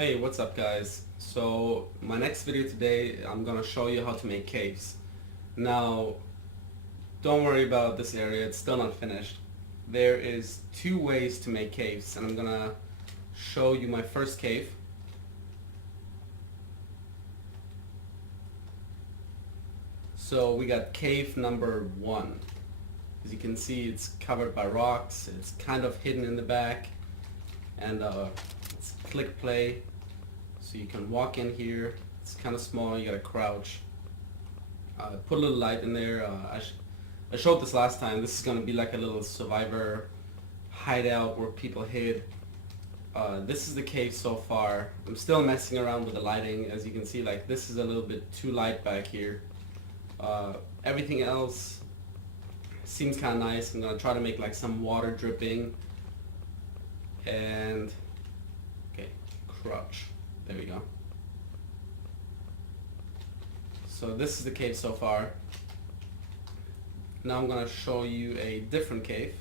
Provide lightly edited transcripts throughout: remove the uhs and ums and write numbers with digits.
Hey, what's up guys? So my next video today, I'm gonna show you how to make caves. Now, don't worry about this area, it's still not finished. There is two ways to make caves, and I'm gonna show you my first cave. So we got cave number 1. As you can see, it's covered by rocks, it's kind of hidden in the back, and let's click play. So you can walk in here. It's kind of small. You gotta crouch. Put a little light in there. I showed this last time. This is gonna be like a little survivor hideout where people hid. This is the cave so far. I'm still messing around with the lighting. As you can see, like this is a little bit too light back here. Everything else seems kind of nice. I'm gonna try to make like some water dripping. And okay, crouch. There we go. So this is the cave so far. Now I'm going to show you a different cave.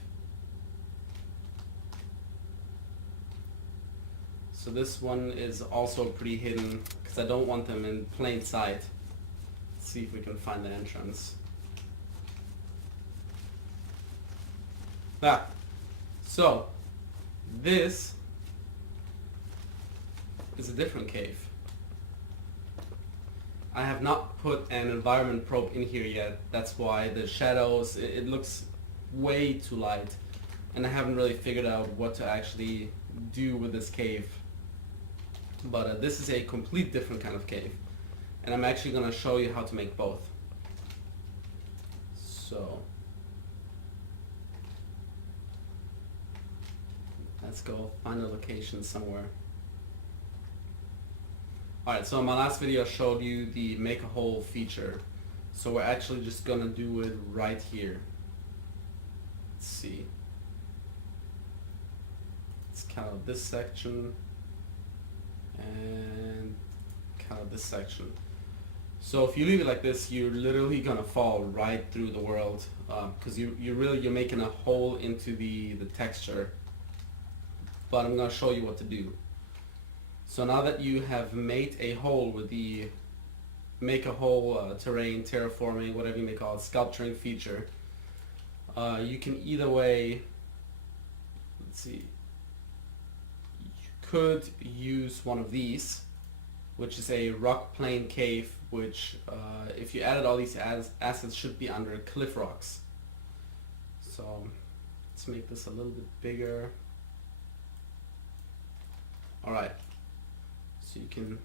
So this one is also pretty hidden because I don't want them in plain sight. Let's see if we can find the entrance. So this is a different cave. I have not put an environment probe in here yet. That's why the shadows, it looks way too light, and I haven't really figured out what to actually do with this cave. But this is a complete different kind of cave, and I'm actually going to show you how to make both. So let's go find a location somewhere. Alright, so in my last video I showed you the make a hole feature. So we're actually just gonna do it right here. Let's see. Let's count out this section and count out this section. So if you leave it like this, you're literally gonna fall right through the world because you're making a hole into the texture. But I'm gonna show you what to do. So now that you have made a hole with the make a hole terrain, terraforming, whatever you may call it, sculpturing feature, you can either way, let's see, you could use one of these, which is a rock plane cave, which if you added all these assets should be under cliff rocks. So let's make this a little bit bigger. Alright. So you can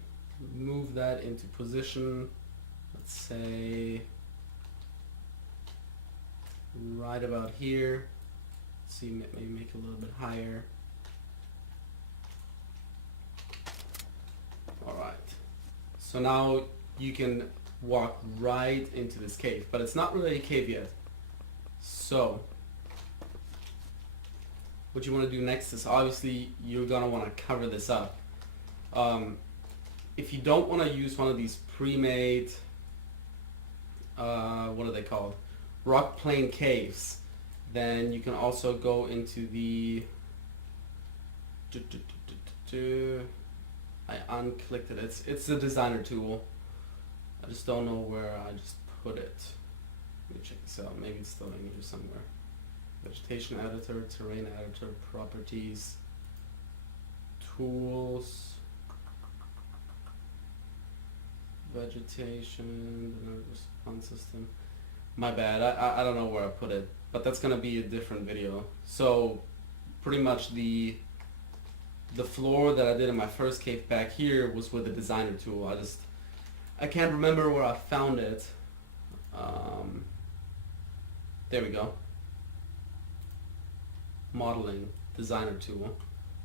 move that into position, let's say right about here. See, maybe make it a little bit higher. Alright, so now you can walk right into this cave, but it's not really a cave yet. So what you want to do next is obviously you're going to want to cover this up. If you don't want to use one of these pre-made, what are they called? Rock plane caves, then you can also go into the, I unclicked it, it's the designer tool. I just don't know where I just put it. Let me check this out, maybe it's still in here somewhere. Vegetation editor, terrain editor, properties, tools, vegetation, response system. My bad, I don't know where I put it, but that's gonna be a different video. So pretty much the floor that I did in my first cave back here was with the designer tool. I can't remember where I found it. There we go. Modeling designer tool.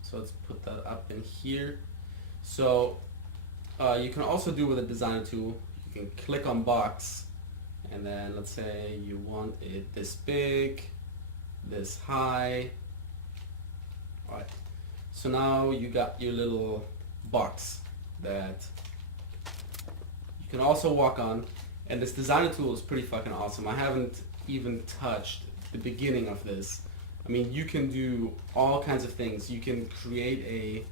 So let's put that up in here. So you can also do with a designer tool, you can click on box, and then let's say you want it this big, this high. Alright, so now you got your little box that you can also walk on, and this designer tool is pretty fucking awesome. I haven't even touched the beginning of this. I mean, you can do all kinds of things. You can create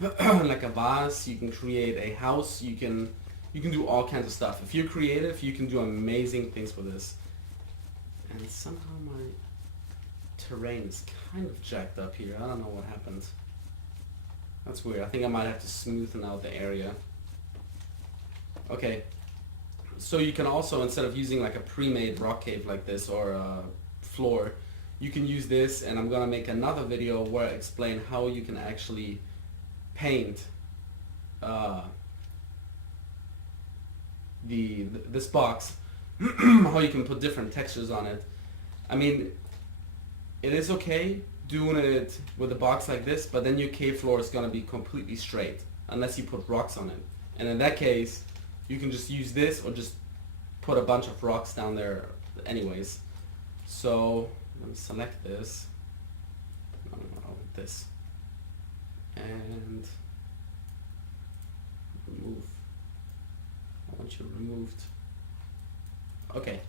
like a vase. You can create a house. You can do all kinds of stuff. If you're creative, you can do amazing things with this. And somehow my terrain is kind of jacked up here. I don't know what happened. That's weird. I think I might have to smoothen out the area. Okay. So you can also, instead of using like a pre-made rock cave like this or a floor, you can use this, and I'm gonna make another video where I explain how you can actually paint this box, how you can put different textures on it. I mean, it is okay doing it with a box like this, but then your cave floor is gonna be completely straight unless you put rocks on it. And in that case, you can just use this or just put a bunch of rocks down there anyways. So let me select this. No, this. And remove. I want you removed. Okay.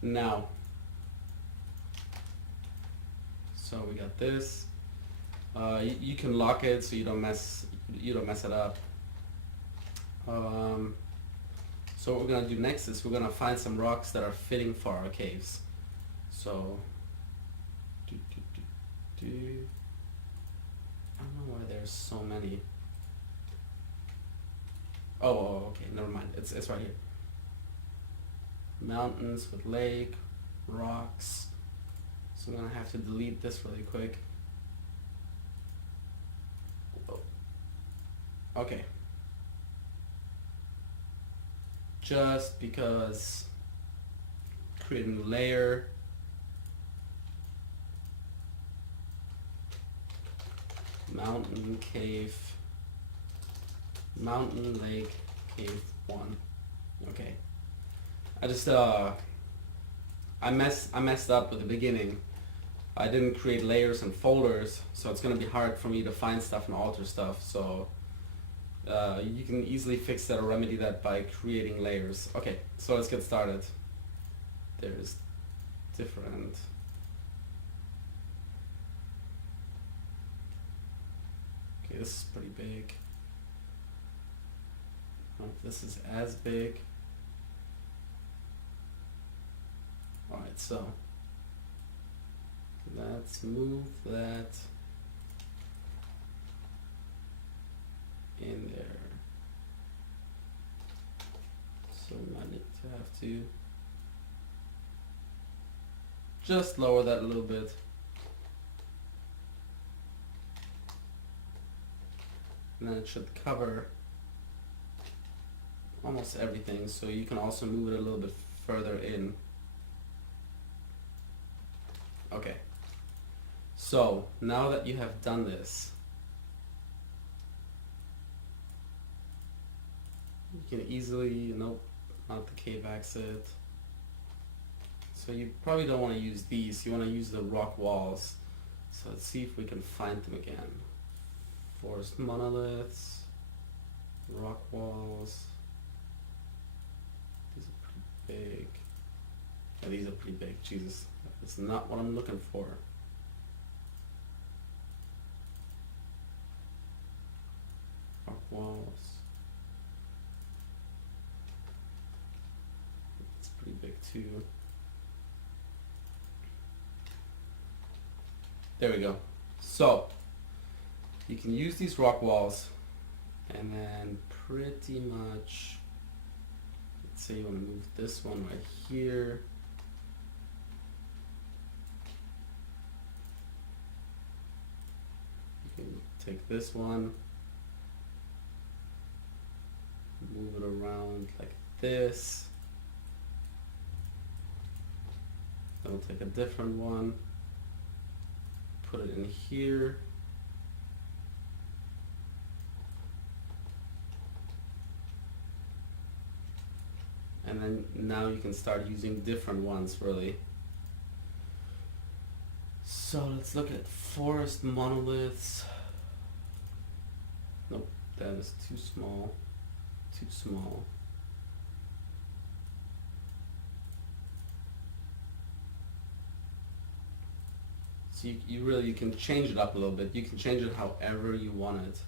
Now, so we got this. You can lock it so you don't mess it up. So what we're gonna do next is we're gonna find some rocks that are fitting for our caves. So, I don't know why there's so many. Oh, okay, never mind. It's right here. Mountains with lake, rocks. So I'm gonna have to delete this really quick. Okay. Just because, create a new layer. Mountain, cave, mountain, lake, cave 1. Okay. I just I messed up at the beginning. I didn't create layers and folders, so it's gonna be hard for me to find stuff and alter stuff. So you can easily fix that or remedy that by creating layers. Okay, so let's get started. There's different. Okay, this is pretty big. I don't know if this is as big. Alright, so let's move that in there. So we might need to have to just lower that a little bit. And then it should cover almost everything, so you can also move it a little bit further in. Okay, so now that you have done this, you can easily, nope, not the cave exit. So you probably don't want to use these, you want to use the rock walls. So let's see if we can find them again. Forest monoliths, rock walls. These are pretty big. Yeah, these are pretty big, Jesus. That's not what I'm looking for. Rock walls. It's pretty big too. There we go. So you can use these rock walls, and then pretty much, let's say you want to move this one right here. You can take this one, move it around like this. Then we'll take a different one, put it in here. And then now you can start using different ones, really. So let's look at forest monoliths. Nope, that is too small. Too small. So you can change it up a little bit. You can change it however you want it.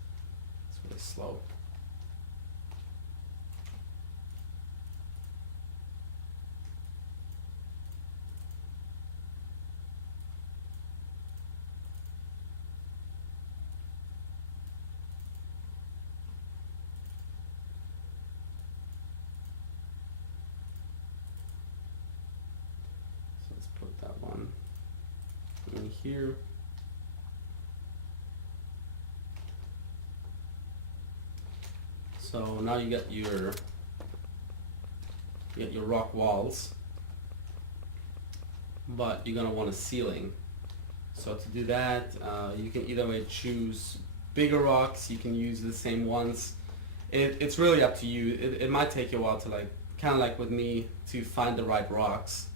really slow. So let's put that one in here. So now you get your rock walls, but you're gonna want a ceiling. So to do that, you can either way choose bigger rocks. You can use the same ones. It's really up to you. It might take you a while to, like, kind of like with me, to find the right rocks.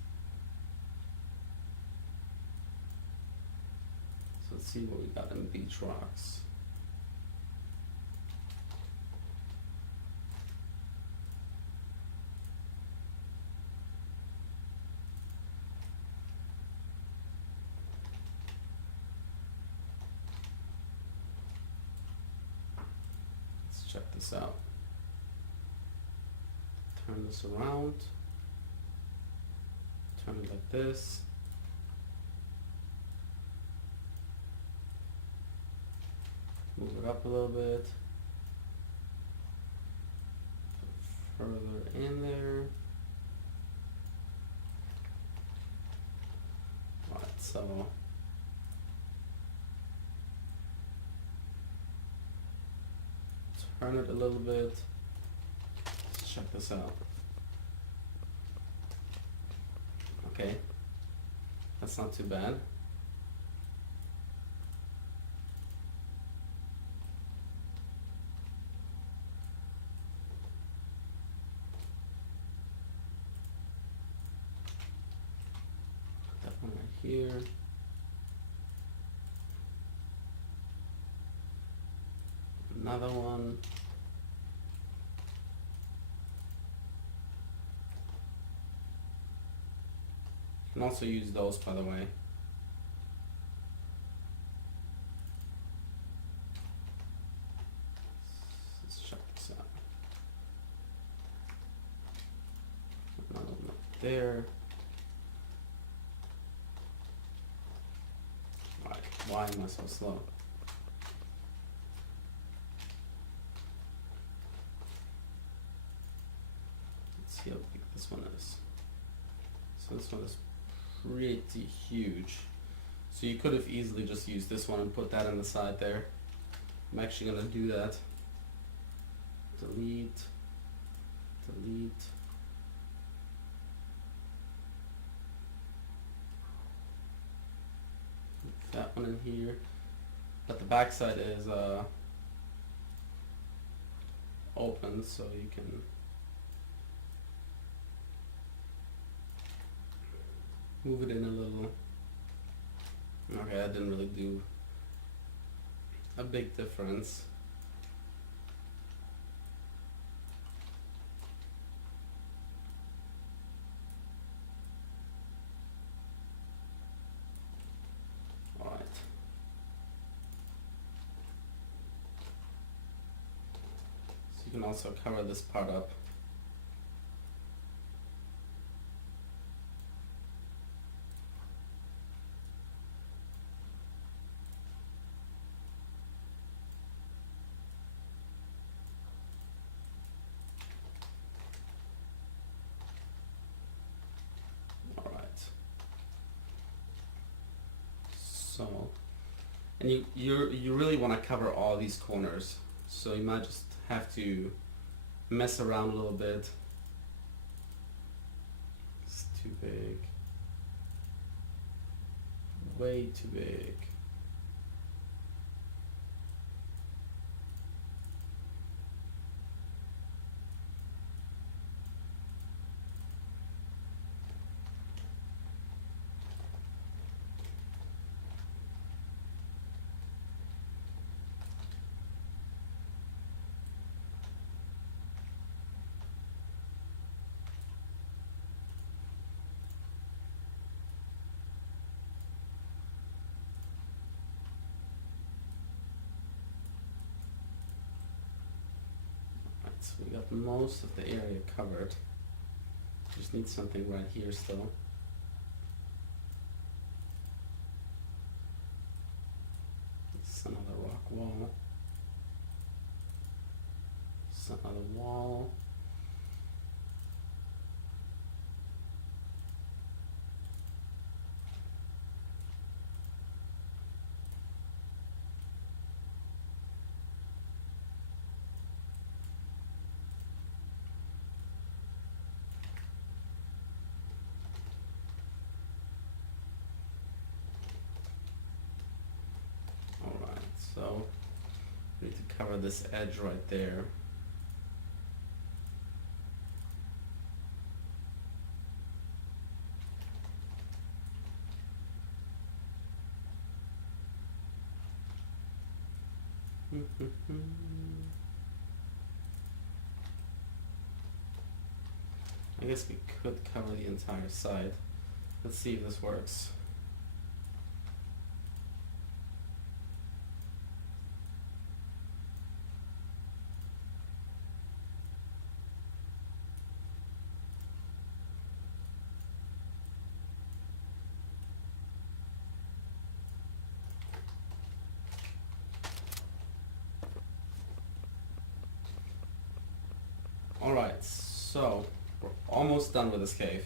So let's see what we got in beach rocks. Check this out. Turn this around. Turn it like this. Move it up a little bit. Put it further in there. Alright, so turn it a little bit. Let's check this out. Okay, that's not too bad. Put that one right here. Another one. You can also use those, by the way. Let's check this out. Another one up there. Alright, why am I so slow? See how big this one is. So this one is pretty huge. So you could have easily just used this one and put that on the side there. I'm actually going to do that. Delete. Delete. Put that one in here. But the back side is open, so you can move it in a little. Okay, that didn't really do a big difference. Alright. So you can also cover this part up. So, and you really want to cover all these corners, so you might just have to mess around a little bit. It's too big, way too big. so we got most of the area covered. Just need something right here still. It's another rock wall. It's another wall. So we need to cover this edge right there. I guess we could cover the entire side. Let's see if this works. Alright, so we're almost done with this cave.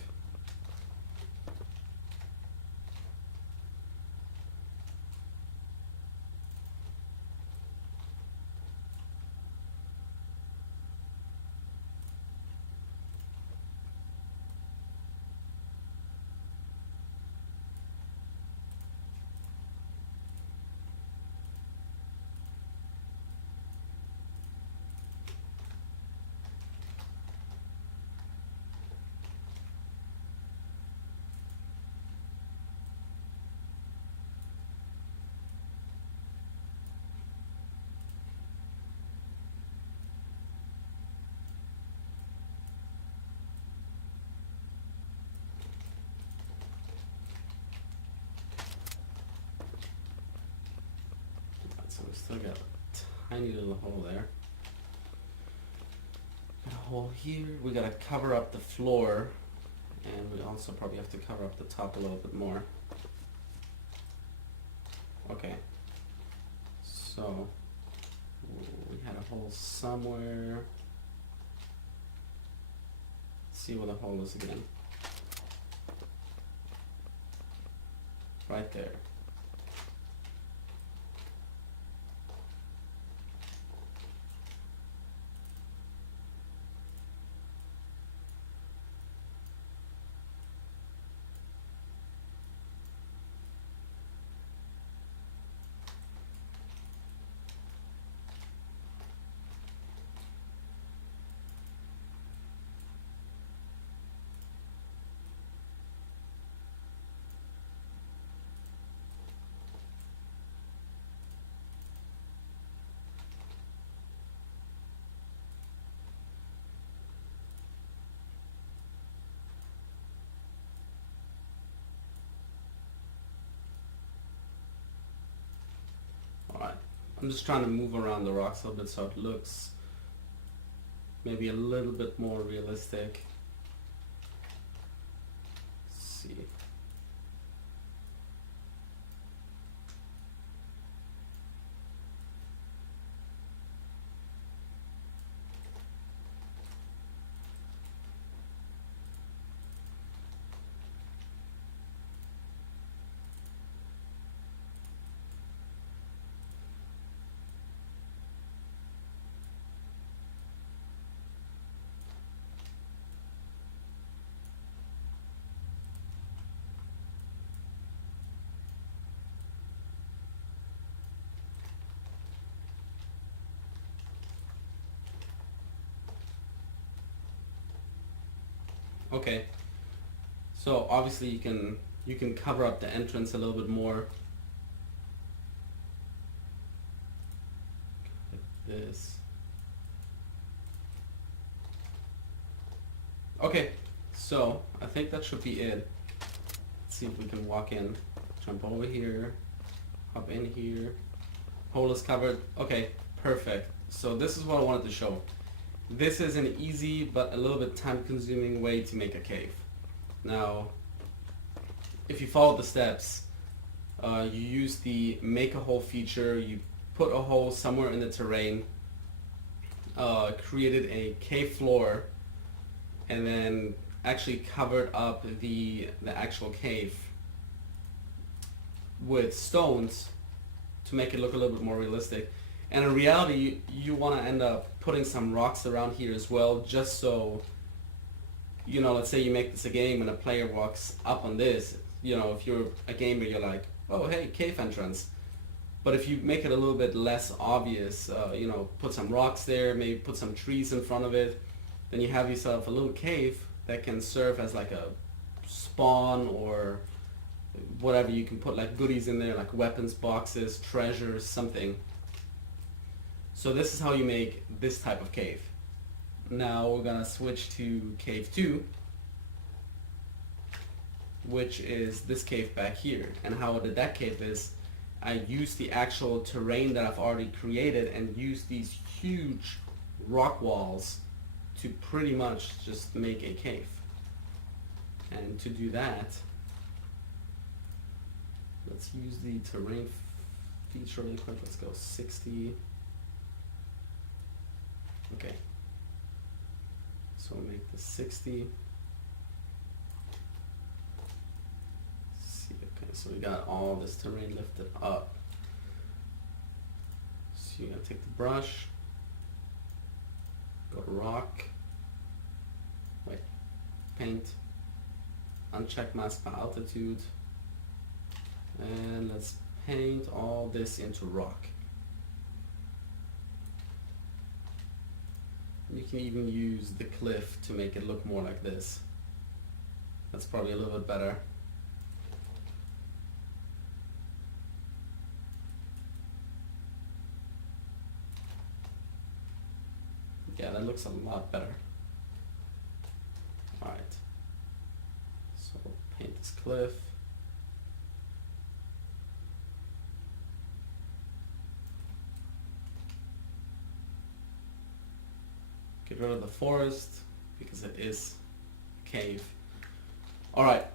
So we still got a tiny little hole there. Got a hole here. We gotta cover up the floor, and we also probably have to cover up the top a little bit more. Okay. So we had a hole somewhere. Let's see where the hole is again. Right there. I'm just trying to move around the rocks a little bit so it looks maybe a little bit more realistic. Let's see. Okay, so obviously you can cover up the entrance a little bit more, like this. Okay, so I think that should be it. Let's see if we can walk in, jump over here, hop in here. Hole is covered. Okay, perfect. So this is what I wanted to show. this is an easy but a little bit time-consuming way to make a cave. Now, if you follow the steps, you use the make a hole feature, you put a hole somewhere in the terrain, created a cave floor, and then actually covered up the actual cave with stones to make it look a little bit more realistic. And in reality, you want to end up putting some rocks around here as well, just so, you know, let's say you make this a game and a player walks up on this, you know, if you're a gamer, you're like, oh hey, cave entrance. But if you make it a little bit less obvious, you know, put some rocks there, maybe put some trees in front of it, then you have yourself a little cave that can serve as like a spawn or whatever. You can put like goodies in there, like weapons boxes, treasures, something. So this is how you make this type of cave. Now we're gonna switch to cave 2, which is this cave back here. And how I did that cave is I used the actual terrain that I've already created and used these huge rock walls to pretty much just make a cave. And to do that, let's use the terrain feature really quick. Let's go 60. Okay. So we'll make this 60. See, okay, so we got all this terrain lifted up. So you're gonna take the brush, go to rock, wait, paint, uncheck mask by altitude, and let's paint all this into rock. You can even use the cliff to make it look more like this. That's probably a little bit better. Yeah, that looks a lot better. Alright. So paint this cliff. Get rid of the forest because it is a cave. Alright,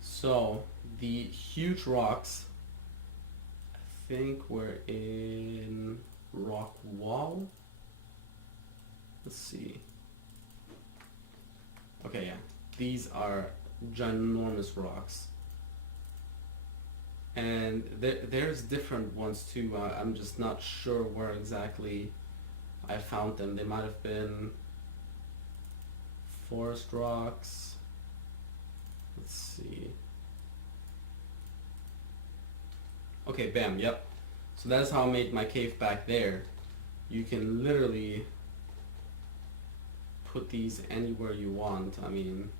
so the huge rocks, I think we're in rock wall. Let's see. Okay, yeah, these are ginormous rocks. And there's different ones too. I'm just not sure where exactly I found them. They might have been forest rocks. Let's see. Okay, bam, yep. So that's how I made my cave back there. You can literally put these anywhere you want. I mean,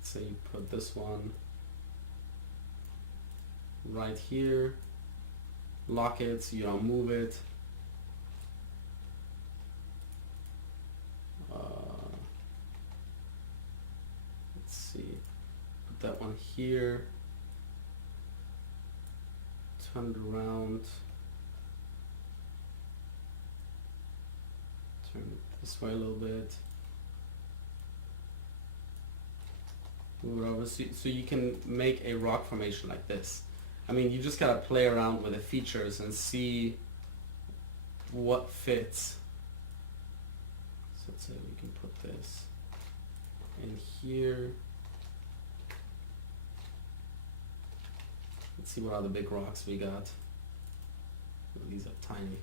say you put this one right here, lock it so you don't move it. Let's see, put that one here, turn it around, turn it this way a little bit, move it over so you can make a rock formation like this. I mean, you just gotta play around with the features and see what fits. So let's say we can put this in here. Let's see what other big rocks we got. Oh, these are tiny.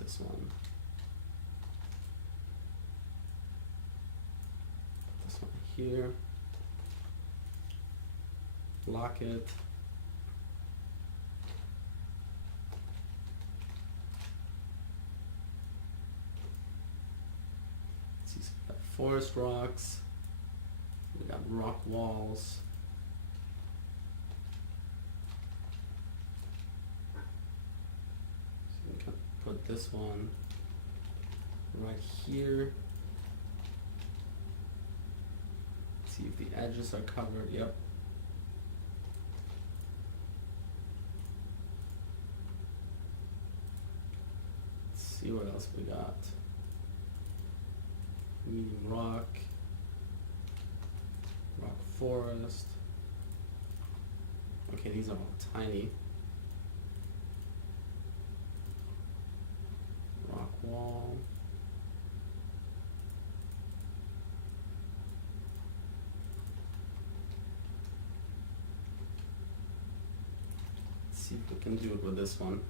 This one. This one here. Lock it. Let's see, so we got forest rocks. We got rock walls. So we can put put this one right here. See if the edges are covered. Yep. Let's see what else we got. Medium rock, rock forest. Okay, these are all tiny. Rock wall. Let's see if we can do it with this one.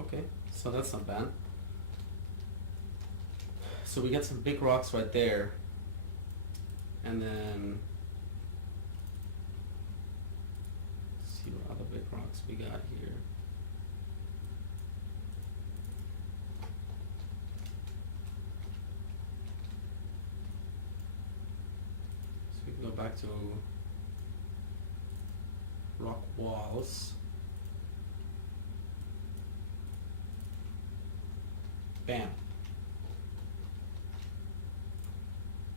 Okay, so that's not bad. So we get some big rocks right there, and then let's see what other big rocks we got here. So we can go back to rock walls. Bam.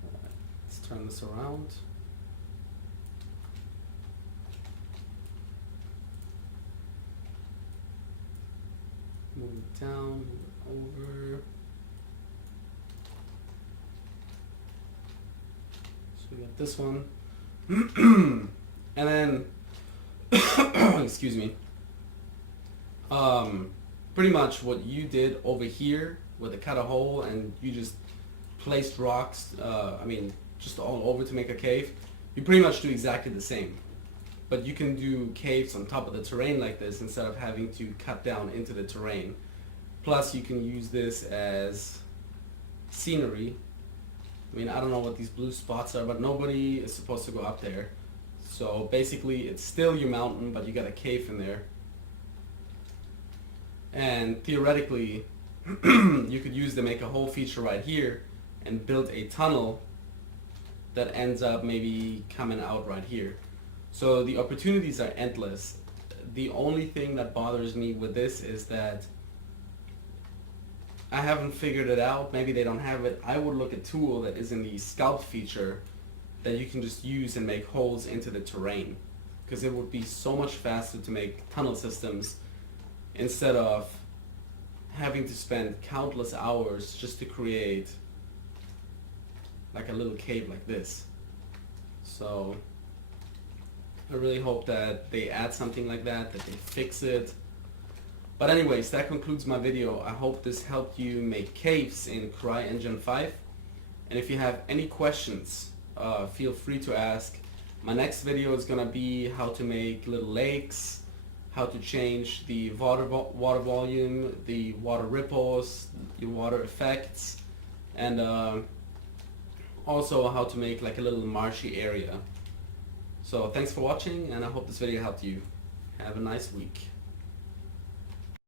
Alright, let's turn this around. Move it down, move it over. So we got this one. And then, excuse me. Pretty much what you did over here with a cut a hole and you just placed rocks, just all over to make a cave, you pretty much do exactly the same. But you can do caves on top of the terrain like this instead of having to cut down into the terrain. Plus you can use this as scenery. I mean, I don't know what these blue spots are, but nobody is supposed to go up there. So basically it's still your mountain, but you got a cave in there. And theoretically, you could use to make a whole feature right here and build a tunnel that ends up maybe coming out right here. So the opportunities are endless. The only thing that bothers me with this is that I haven't figured it out. Maybe they don't have it. I would look at a tool that is in the sculpt feature that you can just use and make holes into the terrain, because it would be so much faster to make tunnel systems instead of having to spend countless hours just to create like a little cave like this. So I really hope that they add something like that they fix it. But anyways, that concludes my video. I hope this helped you make caves in CRYENGINE 5. And if you have any questions, feel free to ask. My next video is gonna be how to make little lakes, how to change the water volume, the water ripples, the water effects, and also how to make like a little marshy area. So thanks for watching, and I hope this video helped you. Have a nice week.